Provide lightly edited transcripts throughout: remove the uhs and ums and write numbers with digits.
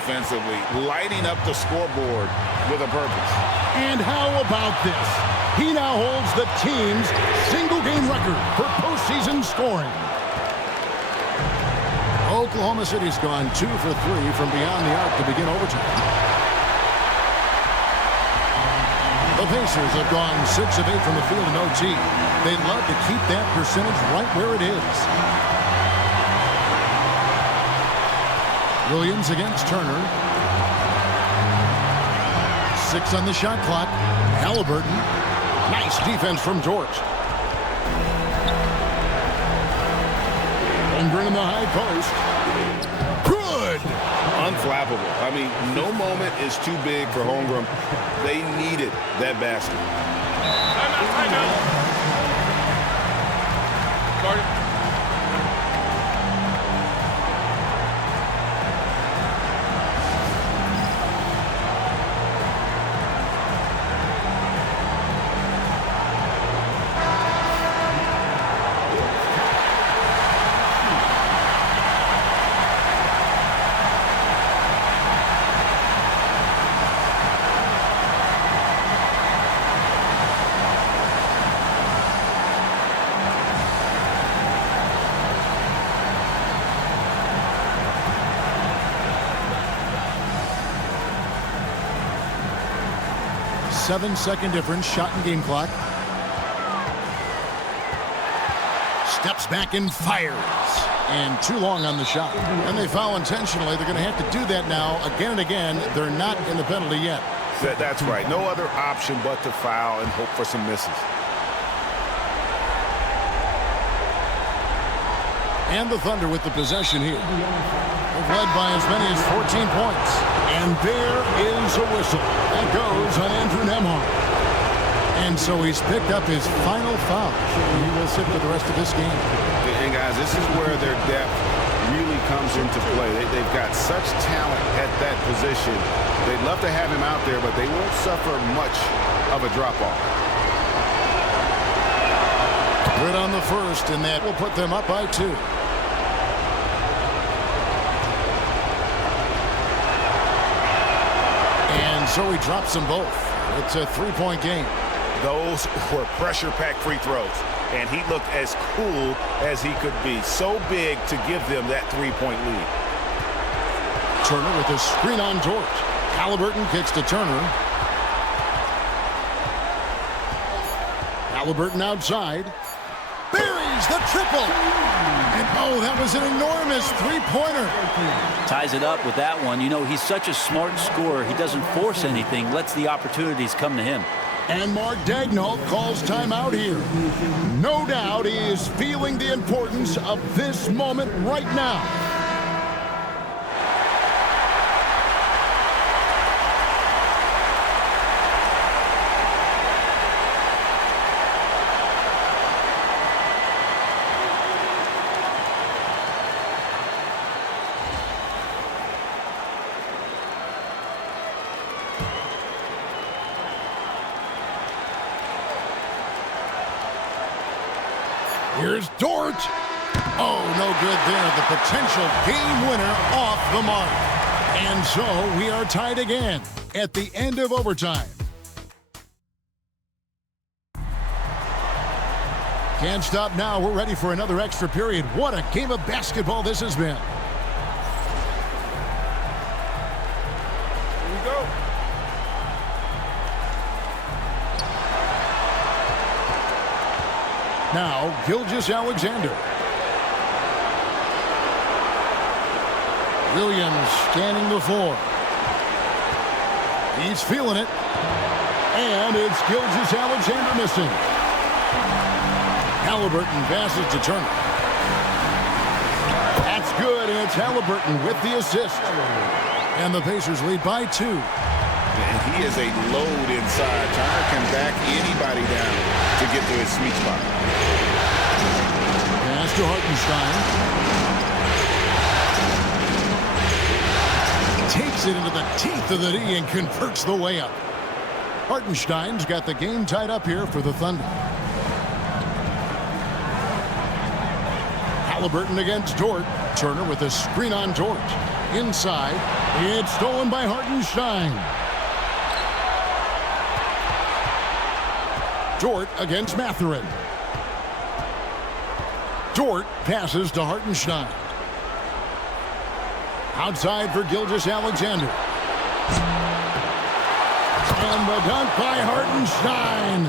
offensively, lighting up the scoreboard with a purpose. And how about this? He now holds the team's single-game record for postseason scoring. Oklahoma City's gone 2 for 3 from beyond the arc to begin overtime. The Pacers have gone 6 of 8 from the field in OT. They'd love to keep that percentage right where it is. Williams against Turner. 6 on the shot clock. Halliburton. Nice defense from George. Holmgren in the high post. Good! Unflappable. I mean, no moment is too big for Holmgren. They needed that basket. Guard. 7-second difference, shot and game clock. Steps back and fires. And too long on the shot. And they foul intentionally. They're going to have to do that now again and again. They're not in the penalty yet. That's right. No other option but to foul and hope for some misses. And the Thunder with the possession here. They've led by as many as 14 points. And there is a whistle. That goes on Andrew Nembhard. And so he's picked up his final foul. He will sit for the rest of this game. And guys, this is where their depth really comes into play. They've got such talent at that position. They'd love to have him out there, but they won't suffer much of a drop-off. Good on the first, and that will put them up by 2. And so he drops them both. It's a 3-point game. Those were pressure-packed free throws, and he looked as cool as he could be. So big to give them that 3-point lead. Turner with a screen on George. Halliburton kicks to Turner. Halliburton outside. Buries the triple. And oh, that was an enormous three-pointer. Ties it up with that one. You know, he's such a smart scorer. He doesn't force anything, lets the opportunities come to him. And Mark Daigneault calls timeout here. No doubt he is feeling the importance of this moment right now. Here's Dort. Oh, no good there. The potential game winner off the mark. And so we are tied again at the end of overtime. Can't stop now. We're ready for another extra period. What a game of basketball this has been. Here we go. Now, Gilgeous-Alexander. Williams scanning the floor. He's feeling it. And it's Gilgeous-Alexander missing. Halliburton passes to Turner. That's good, and it's Halliburton with the assist. And the Pacers lead by 2. And he is a load inside. Turner can back anybody down to get to his sweet spot. Pass to Hartenstein. Takes it into the teeth of the D and converts the way up. Hartenstein's got the game tied up here for the Thunder. Halliburton against Dort. Turner with a screen on George. Inside. It's stolen by Hartenstein. Dort against Mathurin. Dort passes to Hartenstein. Outside for Gilgeous-Alexander. And the dunk by Hartenstein.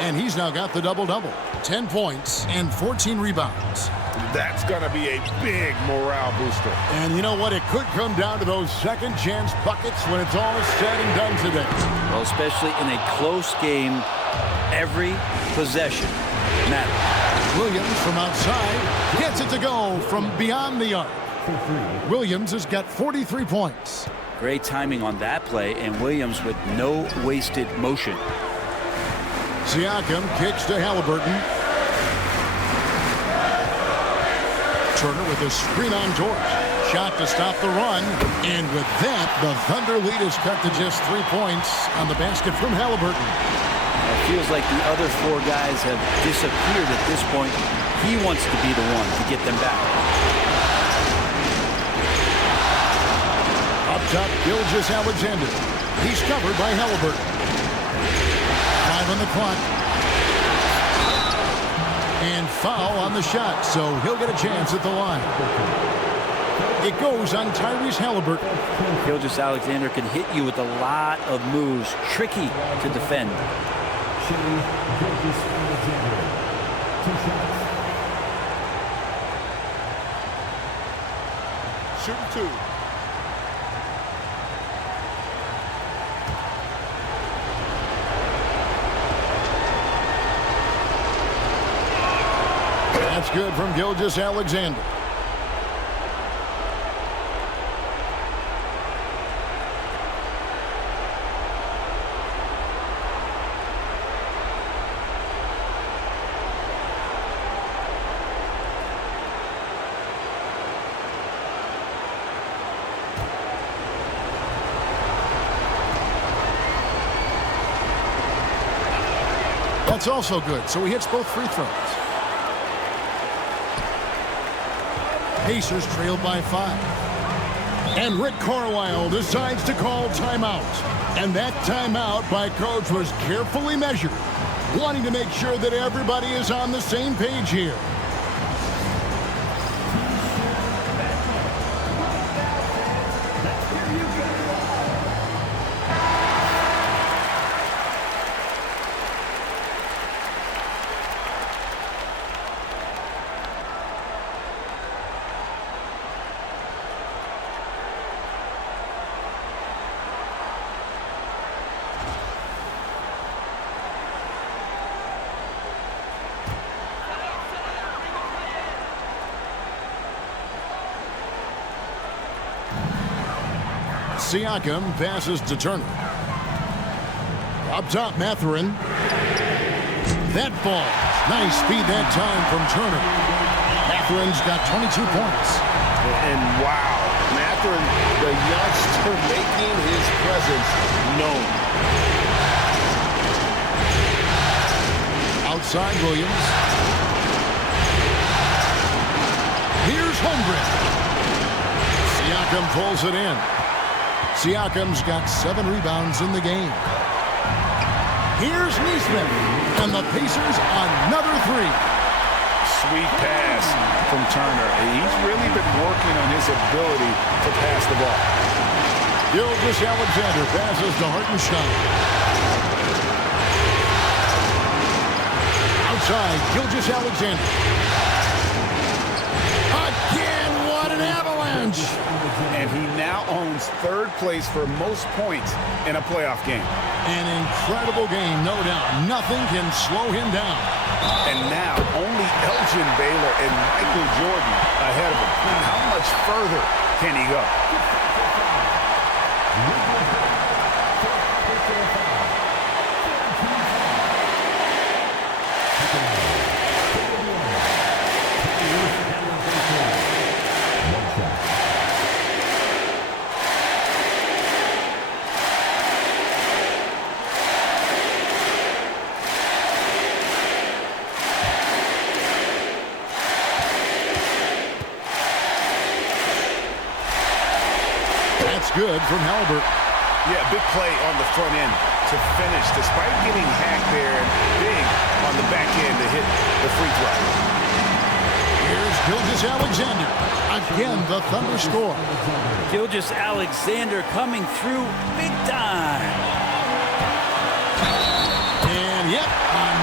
And he's now got the double-double. 10 points and 14 rebounds. That's going to be a big morale booster. And you know what? It could come down to those second-chance buckets when it's all said and done today. Well, especially in a close game, every possession matters. Williams from outside gets it to go from beyond the arc. Williams has got 43 points. Great timing on that play, and Williams with no wasted motion. Siakam kicks to Halliburton. Turner with a screen on George. Shot to stop the run. And with that, the Thunder lead is cut to just 3 points on the basket from Halliburton. It feels like the other four guys have disappeared at this point. He wants to be the one to get them back. Up top, Gilgeous-Alexander. He's covered by Halliburton. 5 on the clock. And foul on the shot, so he'll get a chance at the line. It goes on Tyrese Halliburton. Gilgeous-Alexander can hit you with a lot of moves. Tricky to defend. Shooting 2. That's good from Gilgeous-Alexander. That's also good, so he hits both free throws. Pacers trailed by 5. And Rick Carlisle decides to call timeout. And that timeout by coach was carefully measured, wanting to make sure that everybody is on the same page here. Siakam passes to Turner. Up top, Mathurin. That ball. Nice speed that time from Turner. Mathurin's got 22 points. And wow, Mathurin, the youngster, making his presence known. Outside Williams. Here's Holmgren. Siakam pulls it in. Siakam's got 7 rebounds in the game. Here's Neesmith. And the Pacers another 3. Sweet pass from Turner. He's really been working on his ability to pass the ball. Gilgeous-Alexander passes to Hartenstein. Outside, Gilgeous-Alexander. Again, what an avalanche! And he now owns 3rd place for most points in a playoff game. An incredible game, no doubt. Nothing can slow him down. And now only Elgin Baylor and Michael Jordan ahead of him. How much further can he go? good from Halliburton. Yeah, big play on the front end to finish, despite getting hacked there, and big on the back end to hit the free throw. Here's Gilgeous-Alexander. Again, the Thunder score. Gilgeous-Alexander coming through big time. And yet,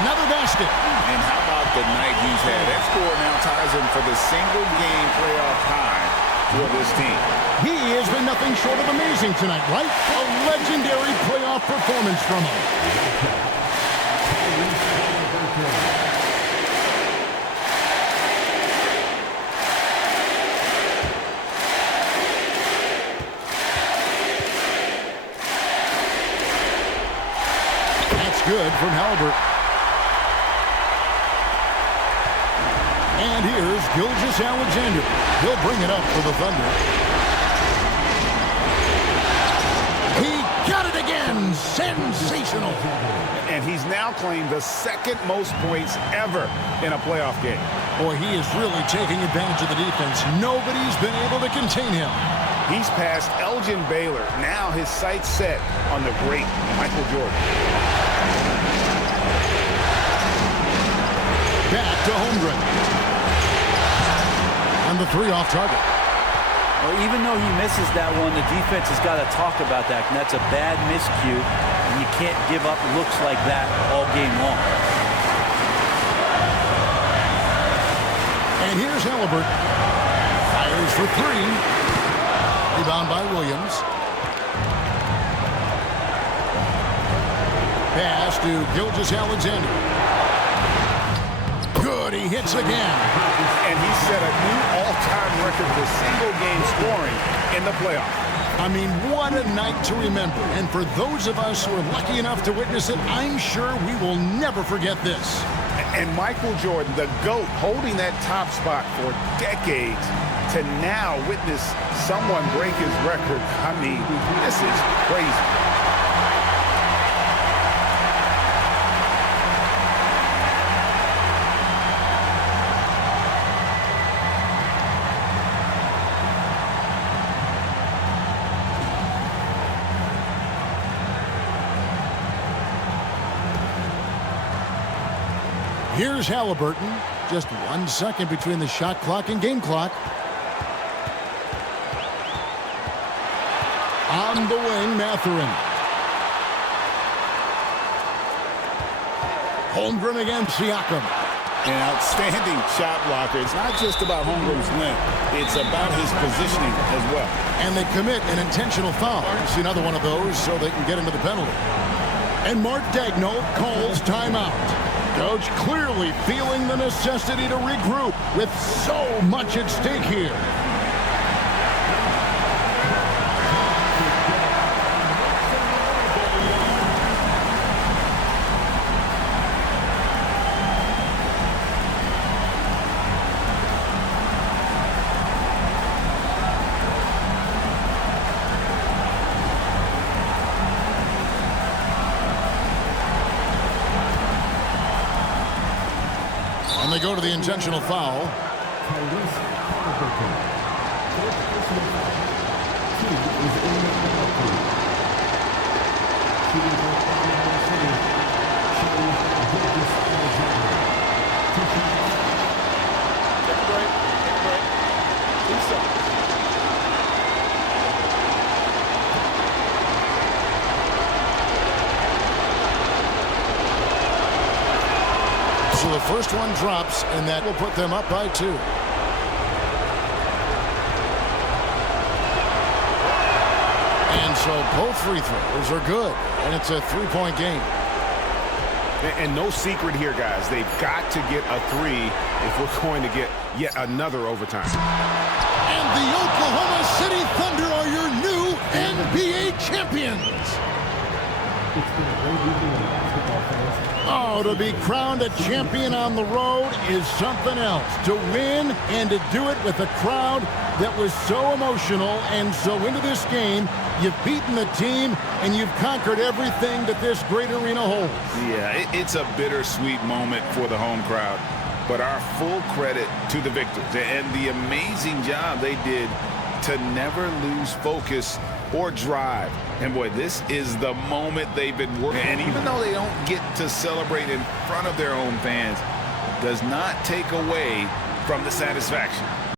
another basket. And how about the night he's had? That score now ties him for the single-game playoff high for this team. He has been nothing short of amazing tonight, right? A legendary playoff performance from him. That's good from Halliburton. And here's Gilgeous-Alexander. He'll bring it up for the Thunder. He got it again. Sensational. And he's now claimed the second most points ever in a playoff game. Boy, he is really taking advantage of the defense. Nobody's been able to contain him. He's passed Elgin Baylor. Now his sights set on the great Michael Jordan. Back to Holmgren. And the three off target. Well, even though he misses that one, the defense has got to talk about that. And that's a bad miscue. And you can't give up looks like that all game long. And here's Halliburton. Fires for three. Rebound by Williams. Pass to Gilgeous-Alexander. Good, he hits again. And he set a new all-time record for single-game scoring in the playoffs. I mean, what a night to remember. And for those of us who are lucky enough to witness it, I'm sure we will never forget this. And Michael Jordan, the GOAT, holding that top spot for decades, to now witness someone break his record. I mean, this is crazy. Here's Halliburton. Just 1 second between the shot clock and game clock. On the wing, Mathurin. Holmgren against Siakam. An outstanding shot blocker. It's not just about Holmgren's length. It's about his positioning as well. And they commit an intentional foul. See another one of those so they can get into the penalty. And Mark Daigneault calls timeout. Coach clearly feeling the necessity to regroup with so much at stake here. And they go to the intentional foul. So the first one drops, and that will put them up by 2. And so both free throws are good, and it's a 3-point game. And no secret here, guys. They've got to get a 3 if we're going to get yet another overtime. And the Oklahoma City Thunder are your new NBA champions. It's been a great weekend of basketball, fans. Oh, to be crowned a champion on the road is something else. To win and to do it with a crowd that was so emotional and so into this game, you've beaten the team and you've conquered everything that this great arena holds. Yeah, it's a bittersweet moment for the home crowd, but our full credit to the victors and the amazing job they did to never lose focus or drive. And boy, this is the moment they've been working. And even though they don't get to celebrate in front of their own fans, does not take away from the satisfaction.